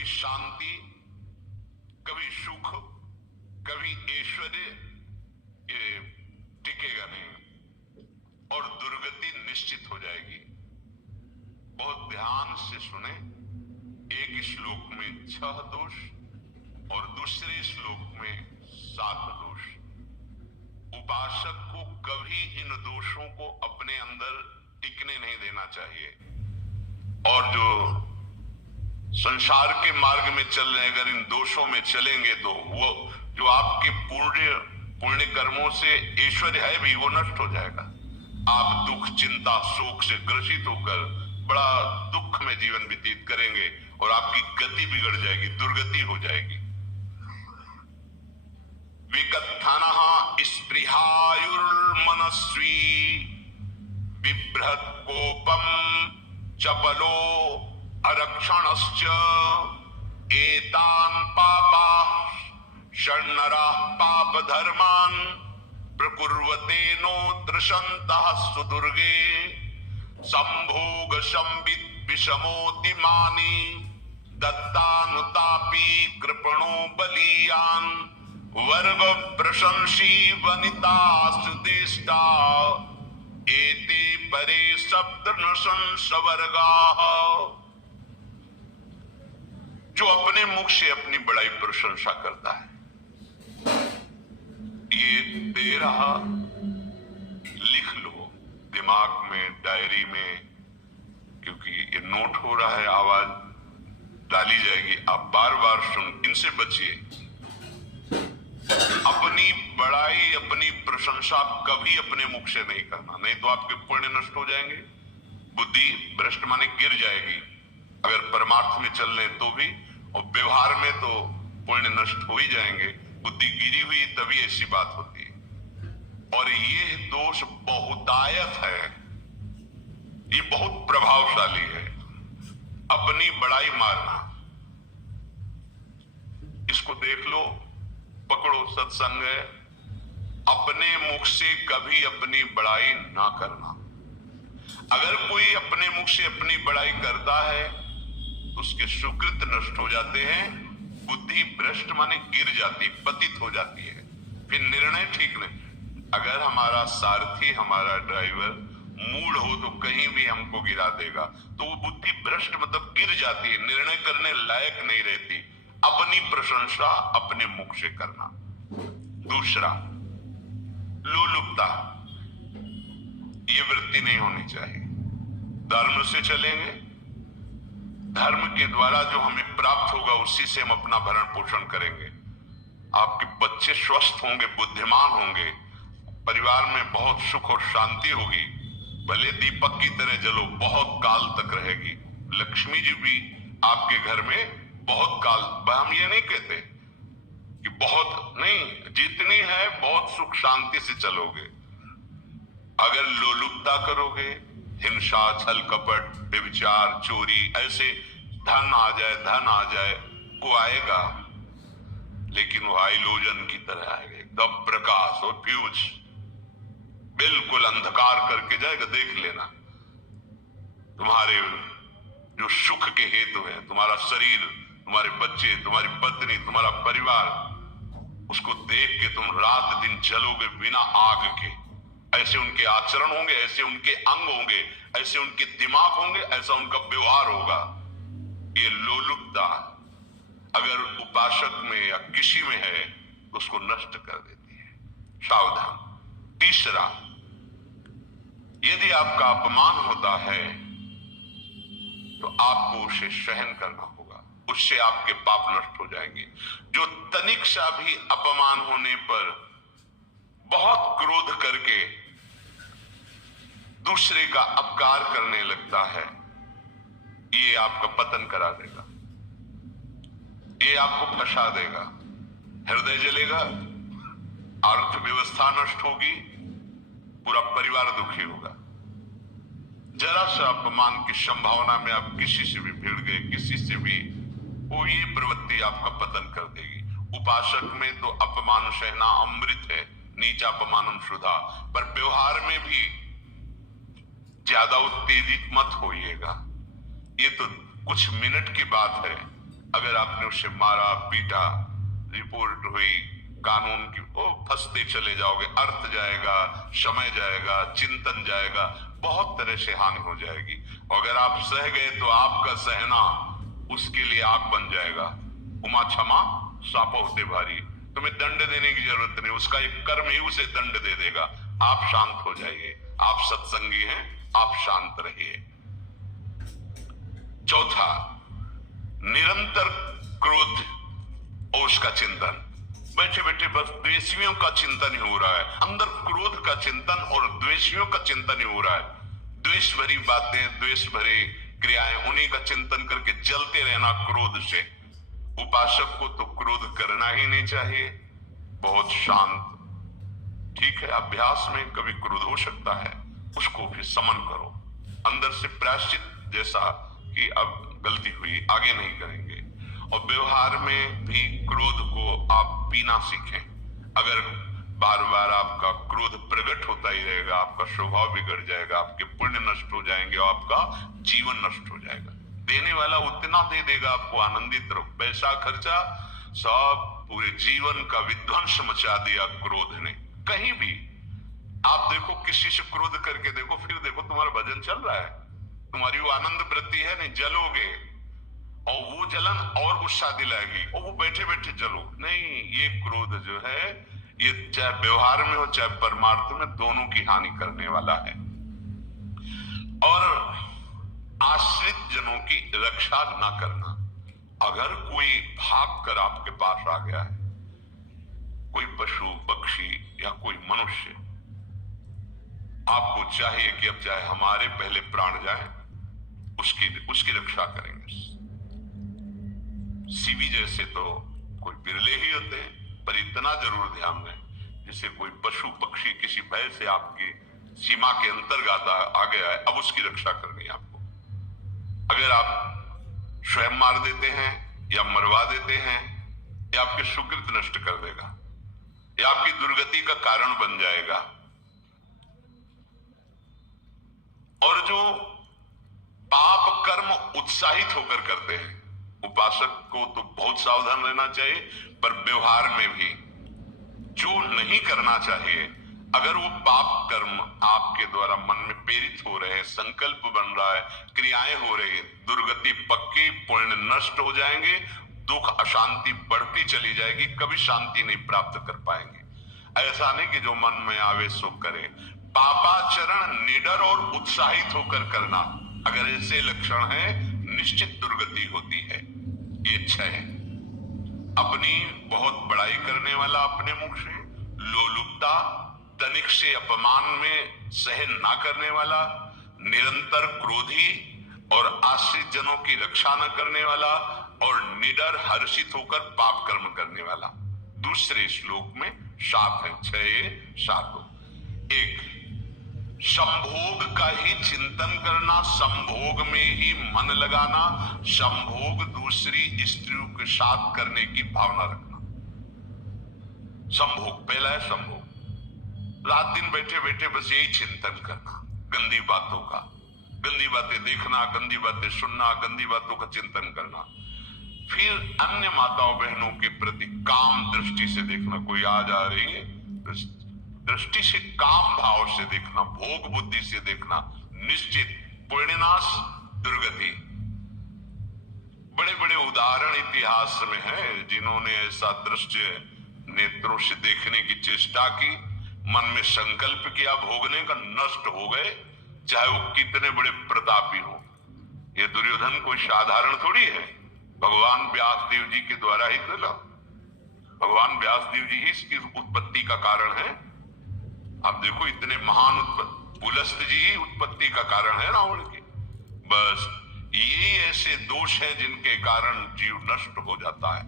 कभी शांति, कभी सुख, कभी ऐश्वर्य ये टिकेगा नहीं और दुर्गति निश्चित हो जाएगी। बहुत ध्यान से सुने। एक श्लोक में 6 दोष और दूसरे श्लोक में 7 दोष। उपासक को कभी इन दोषों को अपने अंदर टिकने नहीं देना चाहिए। और जो संसार के मार्ग में चल रहे हैं, अगर इन दोषों में चलेंगे तो वो जो आपके पुण्य कर्मों से ऐश्वर्य है भी वो नष्ट हो जाएगा। आप दुख, चिंता, शोक से ग्रसित होकर बड़ा दुख में जीवन व्यतीत करेंगे और आपकी गति बिगड़ जाएगी, दुर्गति हो जाएगी। विकत्थनः स्पृहायुर्मनस्वी बिभ्रत् कोपम चपलो अरक्षणश्च एतान् पापाः षण्णराः पापधर्मान् प्रकुर्वते नो दृशन्तः सुदुर्गे संभोग संवित् विषमोतिमानि दत्तानुतापी कृपणो बलीयान् वर्ग प्रशंसी वनिता सुदिष्टा एते परे सप्तनशंसवर्गाः। जो अपने मुख से अपनी बड़ाई प्रशंसा करता है, ये 13 लिख लो दिमाग में, डायरी में, क्योंकि ये नोट हो रहा है, आवाज डाली जाएगी, आप बार बार सुन, इनसे बचिए। अपनी बड़ाई, अपनी प्रशंसा कभी अपने मुख से नहीं करना, नहीं तो आपके पुण्य नष्ट हो जाएंगे, बुद्धि भ्रष्ट माने गिर जाएगी। अगर परमार्थ में चल रहे तो भी, और व्यवहार में तो पुण्य नष्ट हो ही जाएंगे। बुद्धि गिरी हुई तभी ऐसी बात होती है। और ये दोष बहुतायत है, ये बहुत प्रभावशाली है। अपनी बड़ाई मारना, इसको देख लो, पकड़ो, सत्संग है। अपने मुख से कभी अपनी बड़ाई ना करना। अगर कोई अपने मुख से अपनी बड़ाई करता है तो उसके सुकृत नष्ट हो जाते हैं, बुद्धि भ्रष्ट माने गिर जाती, पतित हो जाती है, फिर निर्णय ठीक नहीं। अगर हमारा सारथी, हमारा ड्राइवर मूड हो तो कहीं भी हमको गिरा देगा, तो वो बुद्धि भ्रष्ट मतलब गिर जाती है, निर्णय करने लायक नहीं रहती। अपनी प्रशंसा अपने मुख से करना। दूसरा, लोलुपता, ये वृत्ति नहीं होनी चाहिए। धर्म से चलेंगे, धर्म के द्वारा जो हमें प्राप्त होगा उसी से हम अपना भरण पोषण करेंगे। आपके बच्चे स्वस्थ होंगे, बुद्धिमान होंगे, परिवार में बहुत सुख और शांति होगी। भले दीपक की तरह जलो, बहुत काल तक रहेगी। लक्ष्मी जी भी आपके घर में बहुत काल, हम ये नहीं कहते कि बहुत नहीं, जितनी है बहुत सुख शांति से चलोगे। अगर लोलुपता करोगे, हिंसा, छल कपट, व्यभिचार, चोरी, ऐसे धन आ जाए, वो आएगा, लेकिन वो हाइलोजन की तरह आएगा, एकदम प्रकाश और फ्यूज, बिल्कुल अंधकार करके जाएगा। देख लेना, तुम्हारे जो सुख के हेतु है, तुम्हारा शरीर, तुम्हारे बच्चे, तुम्हारी पत्नी, तुम्हारा परिवार, उसको देख के तुम रात दिन जलोगे बिना आग के। ऐसे उनके आचरण होंगे, ऐसे उनके अंग होंगे, ऐसे उनके दिमाग होंगे, ऐसा उनका व्यवहार होगा। ये लोलुपता अगर उपासक में या किसी में है तो उसको नष्ट कर देती है। सावधान। तीसरा, यदि आपका अपमान होता है तो आपको उसे सहन करना होगा, उससे आपके पाप नष्ट हो जाएंगे। जो तनिक सा भी अपमान होने पर बहुत क्रोध करके दूसरे का अपकार करने लगता है, ये आपका पतन करा देगा, ये आपको फंसा देगा, हृदय जलेगा, अर्थव्यवस्था नष्ट होगी, पूरा परिवार दुखी होगा। जरा सा अपमान की संभावना में आप किसी से भी भिड़ गए, किसी से भी, वो ये प्रवृत्ति आपका पतन कर देगी। उपासक में तो अपमान सहना अमृत है, नीचा अपमानम शुदा, पर व्यवहार में भी ज्यादा उत्तेजित मत होइएगा। ये तो कुछ मिनट की बात है, अगर आपने उसे मारा पीटा, रिपोर्ट हुई, कानून की, वो फंसते चले जाओगे, अर्थ जाएगा, समय जाएगा, चिंतन जाएगा, बहुत तरह से हानि हो जाएगी। अगर आप सह गए तो आपका सहना उसके लिए आग बन जाएगा। उमा क्षमा सापो होते भारी, तुम्हें दंड देने की जरूरत नहीं, उसका एक कर्म ही उसे दंड दे देगा। आप शांत हो जाइए, आप सत्संगी हैं, आप शांत रहिए। चौथा, निरंतर क्रोध और उसका चिंतन। बैठे बैठे बस द्वेषियों का चिंतन ही हो रहा है, अंदर क्रोध का चिंतन और द्वेषियों का चिंतन ही हो रहा है। द्वेष भरी बातें, द्वेष भरे क्रियाएं, उन्हीं का चिंतन करके जलते रहना क्रोध से। उपासक को तो क्रोध करना ही नहीं चाहिए, बहुत शांत। ठीक है, अभ्यास में कभी क्रोध हो सकता है, उसको भी समन करो, अंदर से प्रायश्चित जैसा कि अब गलती हुई, आगे नहीं करेंगे। और व्यवहार में भी क्रोध को आप पीना सीखें। अगर बार बार आपका क्रोध प्रकट होता ही रहेगा, आपका स्वभाव बिगड़ जाएगा, आपके पुण्य नष्ट हो जाएंगे और आपका जीवन नष्ट हो जाएगा। देने वाला उतना दे देगा, आपको आनंदित रहो। पैसा खर्चा, सब पूरे जीवन का विध्वंस मचा दिया क्रोध ने। कहीं भी आप देखो, किसी से क्रोध करके देखो, फिर देखो तुम्हारा भजन चल रहा है, तुम्हारी वो आनंद वृत्ति है नहीं, जलोगे और वो जलन और गुस्सा दिलाएगी, और वो बैठे बैठे जलो नहीं। ये क्रोध जो है, ये चाहे व्यवहार में हो चाहे परमार्थ में, दोनों की हानि करने वाला है। और आश्रित जनों की रक्षा न करना। अगर कोई भाग कर आपके पास आ गया है, कोई पशु पक्षी या कोई मनुष्य, आपको चाहिए कि अब चाहे हमारे पहले प्राण जाए, उसकी रक्षा करेंगे। सीवी जैसे तो कोई बिरले ही होते हैं, पर इतना जरूर ध्यान दें, जैसे कोई पशु पक्षी किसी भय से आपकी सीमा के अंतर्गत आ गया है, अब उसकी रक्षा करनी है आपको। अगर आप स्वयं मार देते हैं या मरवा देते हैं, या आपके सुकृत नष्ट कर देगा, या आपकी दुर्गति का कारण बन जाएगा। और जो पाप कर्म उत्साहित होकर करते हैं, उपासक को तो बहुत सावधान रहना चाहिए, पर व्यवहार में भी जो नहीं करना चाहिए, अगर वो पाप कर्म आपके द्वारा मन में प्रेरित हो रहे हैं, संकल्प बन रहा है, क्रियाएं हो रही है, दुर्गति पक्की, पुण्य नष्ट हो जाएंगे, दुख अशांति बढ़ती चली जाएगी, कभी शांति नहीं प्राप्त कर पाएंगे। ऐसा नहीं कि जो मन में आवे सो करे। पापाचरण निडर और उत्साहित होकर करना, अगर ऐसे लक्षण है, निश्चित दुर्गति होती है। ये 6 है। अपनी बहुत बड़ाई करने वाला अपने मुख से, लोलुपता, तनिक से अपमान में सहन ना करने वाला, निरंतर क्रोधी और आश्रित जनों की रक्षा न करने वाला, और निडर हर्षित होकर पाप कर्म करने वाला। दूसरे श्लोक में 7 है, 6 7 हो। 1, संभोग का ही चिंतन करना, संभोग में ही मन लगाना, संभोग दूसरी स्त्रियों के साथ करने की भावना रखना। संभोग पहला है, संभोग। रात दिन बैठे बैठे बस यही चिंतन करना, गंदी बातों का, गंदी बातें देखना, गंदी बातें सुनना, गंदी बातों का चिंतन करना। फिर अन्य माताओं बहनों के प्रति काम दृष्टि से देखना, कोई आ जा रही है, दृष्टि से काम भाव से देखना, भोग बुद्धि से देखना, निश्चित पुण्यनाश दुर्गति। बड़े बड़े उदाहरण इतिहास में हैं, जिन्होंने ऐसा दृश्य नेत्रों से देखने की चेष्टा की, मन में संकल्प किया भोगने का, नष्ट हो गए, चाहे वो कितने बड़े प्रतापी हो। ये दुर्योधन कोई साधारण थोड़ी है, भगवान व्यासदेव जी के द्वारा ही तो, भगवान व्यासदेव जी ही इसकी उत्पत्ति का कारण है। आप देखो, इतने महान पुलस्त जी ही उत्पत्ति का कारण है रावण की। बस ये ऐसे दोष हैं जिनके कारण जीव नष्ट हो जाता है।